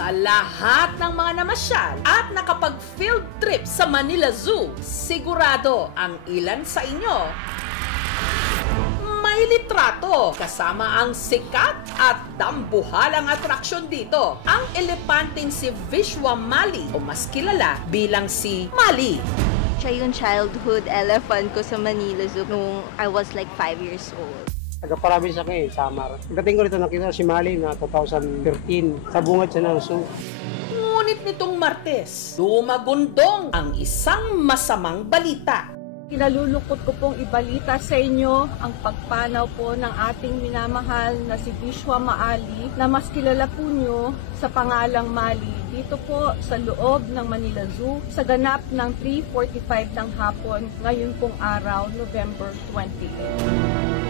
Sa lahat ng mga namasyal at nakapag-field trip sa Manila Zoo, sigurado ang ilan sa inyo may litrato kasama ang sikat at dambuhalang atraksyon dito, ang elepanteng si Vishwa Mali o mas kilala bilang si Mali. Siya yung childhood elephant ko sa Manila Zoo nung I was like 5 years old. Nagparami sa akin, Samar. Pagdating ko rito, nakita si Mali na 2013 sa bungad siya ng zoo. Ngunit nitong Martes, dumagundong ang isang masamang balita. Kinalulungkot ko pong ibalita sa inyo ang pagpanaw po ng ating minamahal na si Vishwa Maali na mas kilala po nyo sa pangalang Mali dito po sa loob ng Manila Zoo sa ganap ng 3:45 ng hapon ngayon pong araw, November 28.